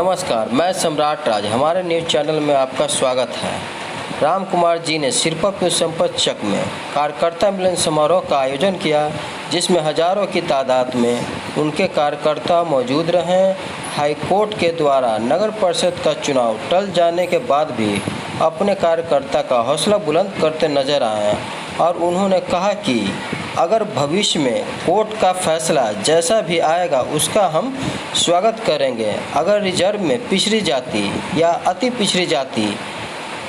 नमस्कार, मैं सम्राट राज। हमारे न्यूज़ चैनल में आपका स्वागत है। राम कुमार जी ने सिरपा संपत चक में कार्यकर्ता मिलन समारोह का आयोजन किया, जिसमें हजारों की तादाद में उनके कार्यकर्ता मौजूद रहे। हाईकोर्ट के द्वारा नगर परिषद का चुनाव टल जाने के बाद भी अपने कार्यकर्ता का हौसला बुलंद करते नजर आए और उन्होंने कहा कि अगर भविष्य में कोर्ट का फैसला जैसा भी आएगा उसका हम स्वागत करेंगे। अगर रिजर्व में पिछड़ी जाति या अति पिछड़ी जाति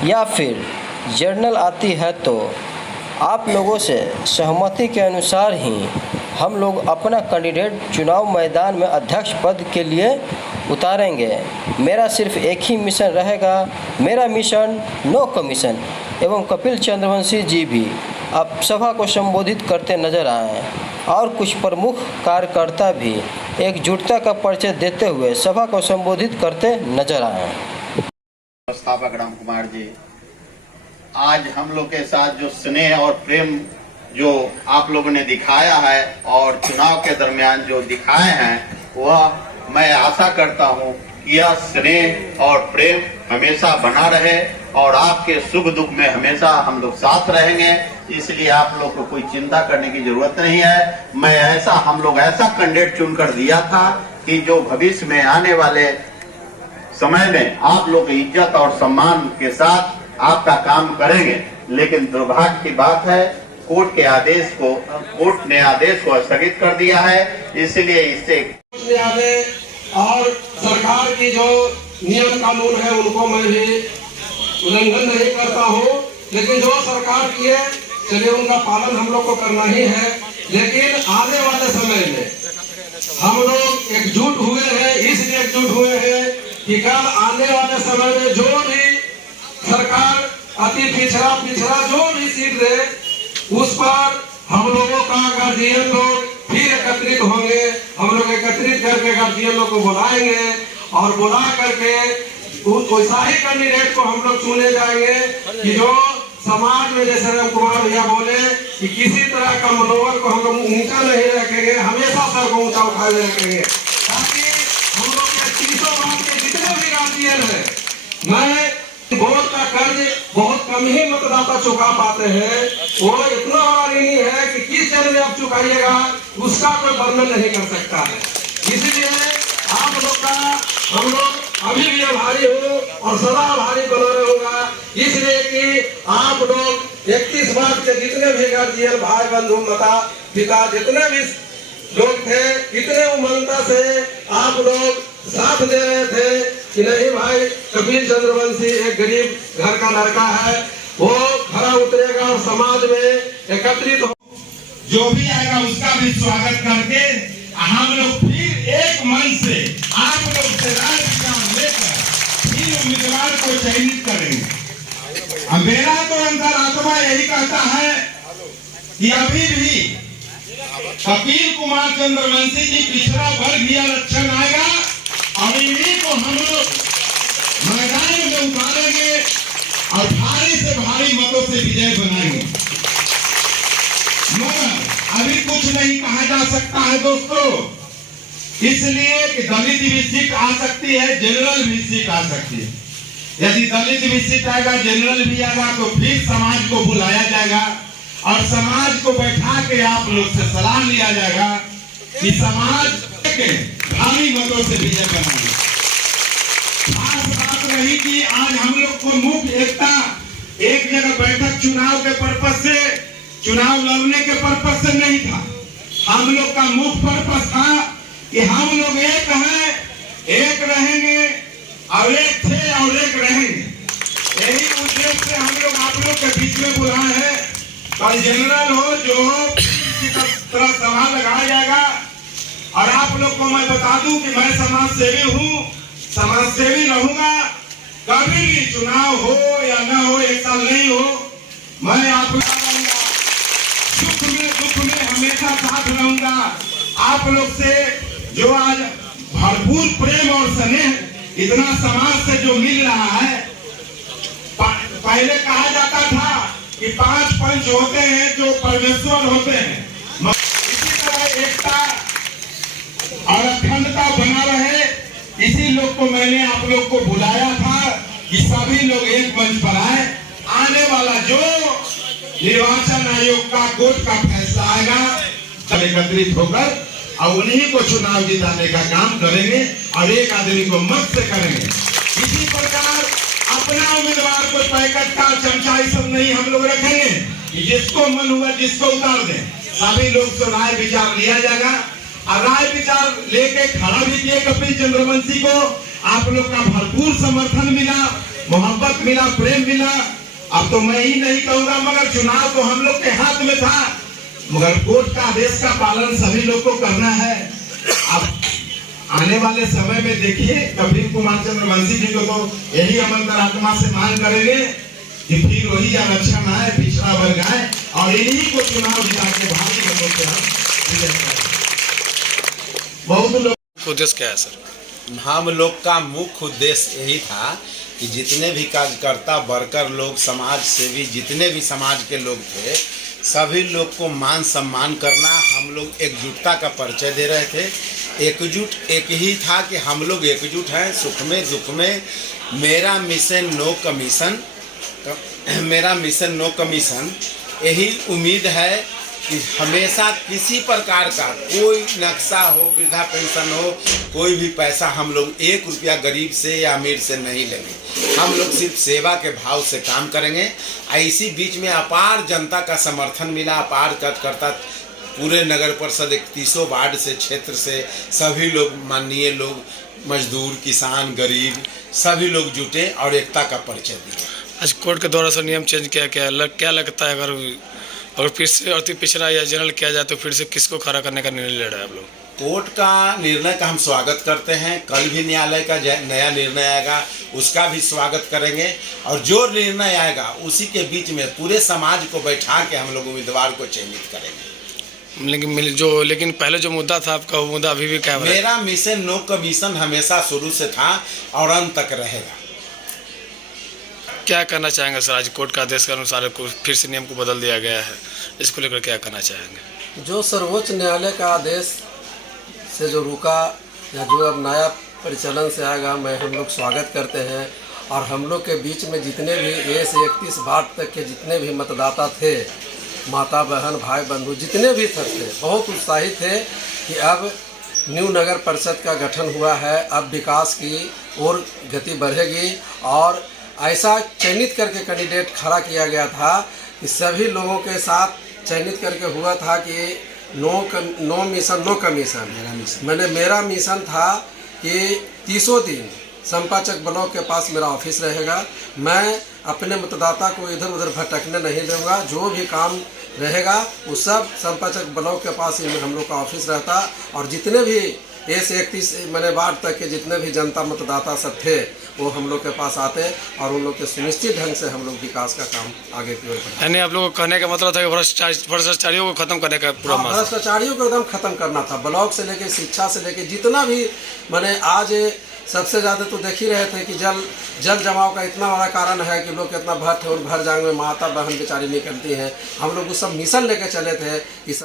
या फिर जर्नल आती है तो आप लोगों से सहमति के अनुसार ही हम लोग अपना कैंडिडेट चुनाव मैदान में अध्यक्ष पद के लिए उतारेंगे। मेरा सिर्फ एक ही मिशन रहेगा, मेरा मिशन नो कमीशन। एवं कपिल चंद्रवंशी जी भी अब सभा को संबोधित करते नजर आए और कुछ प्रमुख कार्यकर्ता भी एकजुटता का परिचय देते हुए सभा को संबोधित करते नजर आए। संस्थापक राम कुमार जी, आज हम लोग के साथ जो स्नेह और प्रेम जो आप लोगों ने दिखाया है और चुनाव के दरमियान जो दिखाए हैं, वह मैं आशा करता हूं कि यह स्नेह और प्रेम हमेशा बना रहे और आपके सुख दुख में हमेशा हम लोग साथ रहेंगे। इसलिए आप लोग को कोई चिंता करने की जरूरत नहीं है। हम लोग ऐसा कैंडिडेट चुनकर दिया था कि जो भविष्य में आने वाले समय में आप लोग की इज्जत और सम्मान के साथ आपका काम करेंगे। लेकिन दुर्भाग्य की बात है, कोर्ट ने आदेश को स्थगित कर दिया है। इसलिए इससे और सरकार की जो नियम कानून है उनको मैं भी उल्लंघन नहीं करता हूँ, लेकिन जो सरकार की है चलिए उनका पालन हम लोग को करना ही है। लेकिन आने वाले समय में हम लोग एकजुट हुए हैं, इसलिए एकजुट हुए हैं कि कल आने वाले समय में जो भी सरकार अति पिछड़ा जो भी सीट दे उस पर हम लोगों का गार्जियन लोग फिर एकत्रित होंगे। हम लोग एकत्रित करके गार्जियन लोग को बुलाएंगे और बुला करके वैसा ही कैंडिडेट को हम लोग चुने जाएंगे कि जो समाज में, जैसे राम कुमार भैया बोले कि किसी तरह का मनोबल को हम लोग ऊंचा नहीं रखेंगे, हमेशा सर को ऊंचा उठाए रखेंगे, ताकि हम लोग के 300 बात के जितने भी गार्जियन है, मैं वोट का कर्ज बहुत कम ही मतदाता चुका पाते हैं। वो इतना बड़ा नहीं है कि किस चरण में आप चुकाइएगा उसका कोई वर्णन नहीं कर सकता है। इसलिए आप लोग का हम लोग अभी भी आभारी हो और सदा आभारी बना रहूंगा। इसलिए कि आप लोग 31 मार्च के जितने भी गार्जियन भाई बंधु माता पिता जितने भी लोग थे, इतने उमंगता से आप लोग साथ दे रहे थे कि नहीं भाई कपिल चंद्रवंशी एक गरीब घर का लड़का है, वो खरा उतरेगा और समाज में एकत्रित हो। जो भी आएगा उसका भी स्वागत करके हम लोग फिर एक मन से आप लोग से राय लेकर फिर उम्मीदवार को चयनित करेंगे। मेरा तो अंतरात्मा यही कहता है कि अभी भी कपिल कुमार चंद्रवंशी जी पिछड़ा वर्ग भी आरक्षण आएगा और इन्हीं को हम लोग मैदान में उतारेंगे और भारी से भारी मतों से विजय बनाएंगे। मगर अभी कुछ नहीं कहा जा सकता है दोस्तों, इसलिए कि दलित भी सीट आ सकती है, जनरल भी सीट आ सकती है। यदि दलित भी सीट आएगा, जनरल भी आएगा तो फिर समाज को बुलाया जाएगा और समाज को बैठा के आप लोग से सलाह लिया जाएगा कि समाज के भारी मतों से विजय बनाएंगे। खास बात रही कि आज हम लोग को मुख्य एकता एक जगह बैठक चुनाव के पर्पज से, चुनाव लड़ने के पर्पज से नहीं था। हम लोग का मुख्य पर्पज था कि हम लोग एक हैं, एक रहेंगे और एक थे और एक रहेंगे। यही उद्देश्य से हम लोग आप लोग के बीच में बुलाए हैं। कल जनरल हो जो हो किसी का तरह सवाल लगाया जाएगा और आप लोग को मैं बता दूं कि मैं समाज सेवी हूँ, समाज सेवी रहूंगा। कभी भी चुनाव हो या न हो, एक साल नहीं हो, मैं आप लोग सुख में दुख में हमेशा साथ रहूंगा। आप लोग से जो आज भरपूर प्रेम और स्नेह इतना समाज से जो मिल रहा है, पहले कहा जाता था कि 5 पंच होते हैं जो परमेश्वर होते हैं। इसी तरह एकता और अखंडता बना रहे इसी लोग को मैंने आप लोग को बुलाया था कि सभी लोग एक मंच पर आए। आने वाला जो निर्वाचन आयोग का कोर्ट का फैसला आएगा, एकत्रित होकर और उन्हीं को चुनाव जिताने का काम करेंगे और एक आदमी को मत से करेंगे। इसी प्रकार अपना उम्मीदवार को पैकेट का चमचा सब नहीं हम लोग रखेंगे कि जिसको मन हुआ जिसको उतार दें। सभी लोग से राय विचार लिया जाएगा और राय विचार लेके खड़ा भी किए कपिल चंद्रवंशी को। आप लोग का भरपूर समर्थन मिला, मोहब्बत मिला, प्रेम मिला। अब तो मैं ही नहीं कहूंगा, मगर चुनाव तो हम लोग के हाथ में था, मगर कोर्ट का आदेश का पालन सभी लोग को करना है। अब आने वाले समय में देखिए कपिल कुमार चंद्रवंशी जी को तो यही हम अंतरात्मा से मांग करेंगे कि फिर वही आरक्षण आए, पिछड़ा वर्ग आए और इन्हीं को चुनाव जिता के भारी मतों से हम बहुत लोग। उद्देश्य क्या है सर? हम लोग का मुख्य उद्देश्य यही था कि जितने भी कार्यकर्ता, वर्कर लोग, समाज सेवी, जितने भी समाज के लोग थे, सभी लोग को मान सम्मान करना। हम लोग एकजुटता का परिचय दे रहे थे। एकजुट एक ही था कि हम लोग एकजुट हैं, सुख में दुख में। मेरा मिशन नो कमीशन, मेरा मिशन नो कमीशन। यही उम्मीद है कि हमेशा किसी प्रकार का कोई नक्शा हो, वृद्धा पेंशन हो, कोई भी पैसा हम लोग 1 रुपया गरीब से या अमीर से नहीं लेंगे। हम लोग सिर्फ सेवा के भाव से काम करेंगे। इसी बीच में अपार जनता का समर्थन मिला, अपार कार्यकर्ता पूरे नगर परिषद 31 वार्ड से, क्षेत्र से सभी लोग, माननीय लोग, मजदूर, किसान, गरीब सभी लोग जुटे और एकता का परिचय दिया। आज कोर्ट के द्वारा सर नियम चेंज किया क्या लगता है? अगर फिर से अति पिछड़ा या जनरल किया जाए तो फिर से किसको खड़ा करने का निर्णय ले रहे हैं आप लोग? कोर्ट का निर्णय का हम स्वागत करते हैं। कल भी न्यायालय का नया निर्णय आएगा, उसका भी स्वागत करेंगे और जो निर्णय आएगा उसी के बीच में पूरे समाज को बैठा के हम लोग उम्मीदवार को चयनित करेंगे। लेकिन पहले जो मुद्दा था आपका, वो मुद्दा अभी भी क्या है? मेरा मिशन नो कमीशन हमेशा शुरू से था और अंत तक रहेगा। क्या करना चाहेंगे सर? आज कोर्ट का आदेश के अनुसार फिर से नियम को बदल दिया गया है, इसको लेकर क्या करना चाहेंगे? जो सर्वोच्च न्यायालय का आदेश से जो रुका या जो अब नया परिचालन से आएगा, मैं हम लोग स्वागत करते हैं। और हम लोग के बीच में जितने भी 1 से 31 वार्ड तक के जितने भी मतदाता थे, माता बहन भाई बंधु जितने भी थे, बहुत उत्साहित थे कि अब न्यू नगर परिषद का गठन हुआ है, अब विकास की ओर गति बढ़ेगी। और ऐसा चयनित करके कैंडिडेट खड़ा किया गया था कि सभी लोगों के साथ चयनित करके हुआ था कि नो मिशन नो कमीशन। मैंने मेरा मिशन था कि 30 दिन संपाचक ब्लॉक के पास मेरा ऑफिस रहेगा। मैं अपने मतदाता को इधर उधर भटकने नहीं दूंगा। जो भी काम रहेगा वो सब संपाचक ब्लॉक के पास ही हम लोग का ऑफिस रहता। और जितने भी 1 से 31 मैंने वार्ड तक के जितने भी जनता मतदाता सब थे, वो हम लोग के पास आते और उन लोग के सुनिश्चित ढंग से हम लोग विकास का काम आगे की ओर बढ़ाते। यानी आप लोगों को कहने का मतलब था कि भ्रष्टाचारियों को खत्म करने का पूरा भ्रष्टाचारियों को एकदम खत्म करना था। ब्लॉक से लेके शिक्षा से लेके जितना भी, मैंने आज सबसे ज़्यादा तो देख ही रहे थे कि जल जमाव का इतना बड़ा कारण है कि लोग कितना भर जांग में माता बहन बेचारी निकलती हैं। हम लोग वो सब मिशन लेके चले थे कि